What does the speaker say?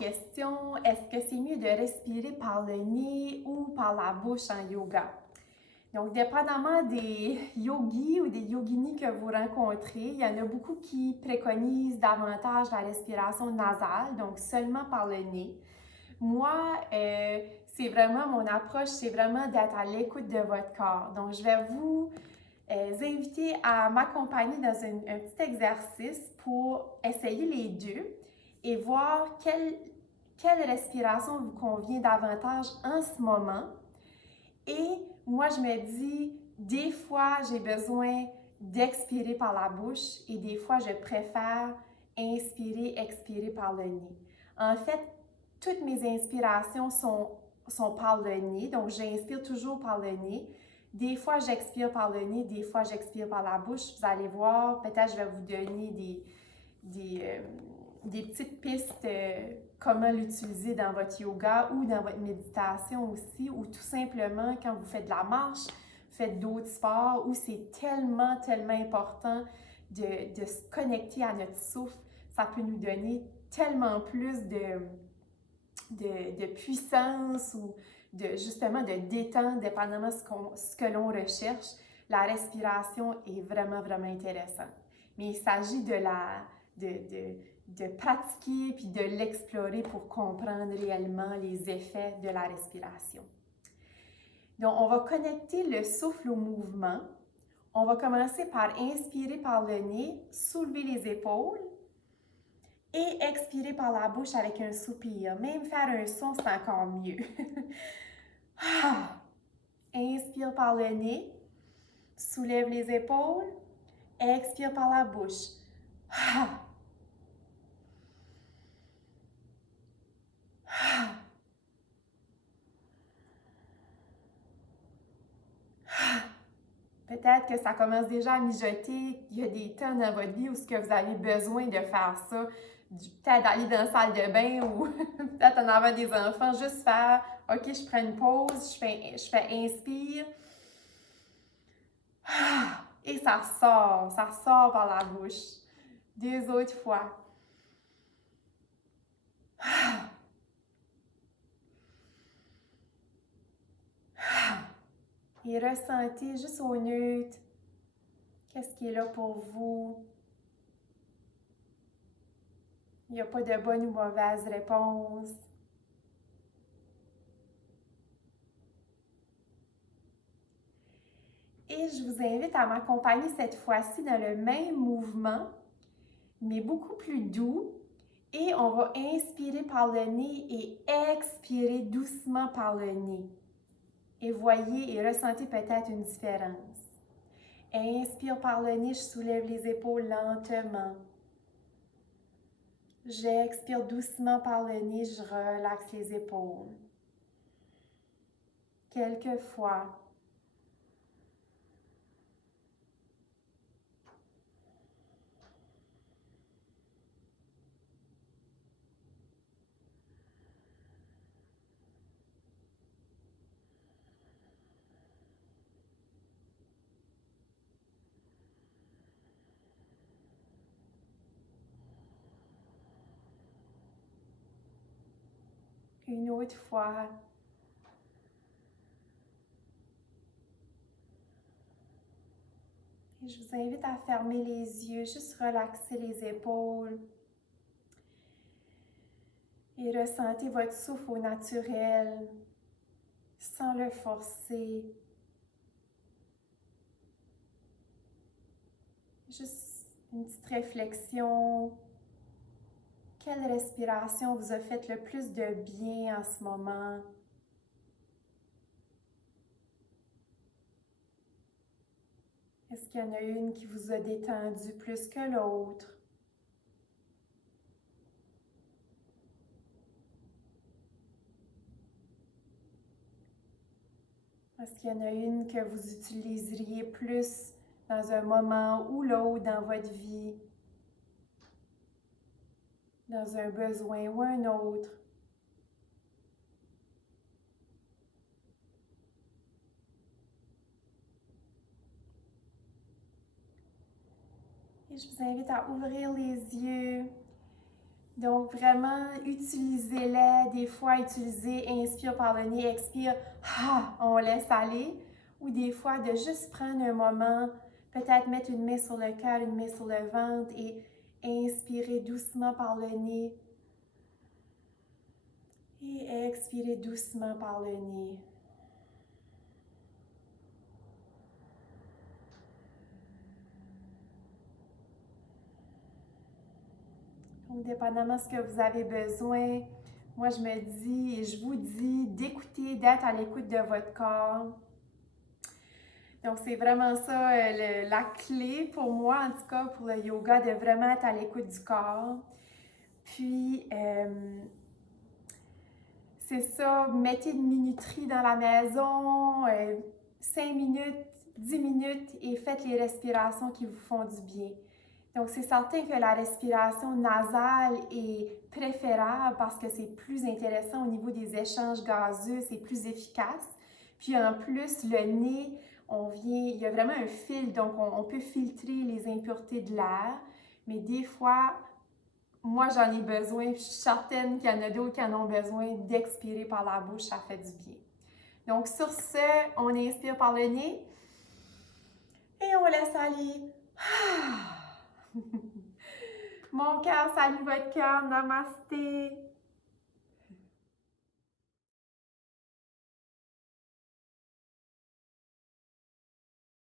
question, est-ce que c'est mieux de respirer par le nez ou par la bouche en yoga? Donc, dépendamment des yogis ou des yoginis que vous rencontrez, il y en a beaucoup qui préconisent davantage la respiration nasale, donc seulement par le nez. Moi, c'est vraiment mon approche, c'est vraiment d'être à l'écoute de votre corps. Donc, je vais vous inviter à m'accompagner dans un petit exercice pour essayer les deux et voir quelle respiration vous convient davantage en ce moment. Et moi, je me dis, des fois, j'ai besoin d'expirer par la bouche et des fois, je préfère inspirer, expirer par le nez. En fait, toutes mes inspirations sont par le nez, donc j'inspire toujours par le nez. Des fois, j'expire par le nez, des fois, j'expire par la bouche. Vous allez voir, peut-être je vais vous donner des petites pistes comment l'utiliser dans votre yoga ou dans votre méditation aussi, ou tout simplement quand vous faites de la marche, faites d'autres sports, où c'est tellement important de se connecter à notre souffle. Ça peut nous donner tellement plus de puissance ou justement de détente, dépendamment de ce que l'on recherche. La respiration est vraiment intéressante. Mais il s'agit de pratiquer puis de l'explorer pour comprendre réellement les effets de la respiration. Donc, on va connecter le souffle au mouvement. On va commencer par inspirer par le nez, soulever les épaules et expirer par la bouche avec un soupir. Même faire un son, c'est encore mieux. Inspire par le nez, soulève les épaules, expire par la bouche. Peut-être que ça commence déjà à mijoter. Il y a des temps dans votre vie où ce que vous avez besoin de faire ça. Peut-être d'aller dans la salle de bain ou peut-être en avant des enfants. Juste faire, OK, je prends une pause, je fais inspire. Et ça sort par la bouche. Deux autres fois. Et ressentez juste au neutre qu'est-ce qui est là pour vous. Il n'y a pas de bonne ou mauvaise réponse. Et je vous invite à m'accompagner cette fois-ci dans le même mouvement, mais beaucoup plus doux. Et on va inspirer par le nez et expirer doucement par le nez. Et voyez et ressentez peut-être une différence. Inspire par le nez, je soulève les épaules lentement. J'expire doucement par le nez, je relaxe les épaules. Quelques fois. Une autre fois. Et je vous invite à fermer les yeux, juste relaxer les épaules. Et ressentez votre souffle au naturel, sans le forcer. Juste une petite réflexion. Quelle respiration vous a fait le plus de bien en ce moment? Est-ce qu'il y en a une qui vous a détendu plus que l'autre? Est-ce qu'il y en a une que vous utiliseriez plus dans un moment ou l'autre dans votre vie? Dans un besoin ou un autre? Et je vous invite à ouvrir les yeux, Donc, vraiment, utilisez-les. Des fois, utilisez inspire par le nez, expire, on laisse aller. Ou des fois, de juste prendre un moment, peut-être mettre une main sur le cœur, une main sur le ventre et inspirer doucement par le nez. Et expirer doucement par le nez. Donc, dépendamment de ce que vous avez besoin, moi je me dis et je vous dis d'écouter, d'être à l'écoute de votre corps. Donc, c'est vraiment ça la clé pour moi, en tout cas pour le yoga, de vraiment être à l'écoute du corps. Puis, c'est ça, mettez une minuterie dans la maison, 5 minutes, 10 minutes et faites les respirations qui vous font du bien. Donc, c'est certain que la respiration nasale est préférable parce que c'est plus intéressant au niveau des échanges gazeux, c'est plus efficace. Puis en plus, le nez, il y a vraiment un fil, donc on peut filtrer les impuretés de l'air. Mais des fois, moi j'en ai besoin, puis je suis certaine qu'il y en a d'autres qui en ont besoin d'expirer par la bouche, ça fait du bien. Donc sur ce, on inspire par le nez et on laisse aller. Mon cœur salue votre cœur. Namasté.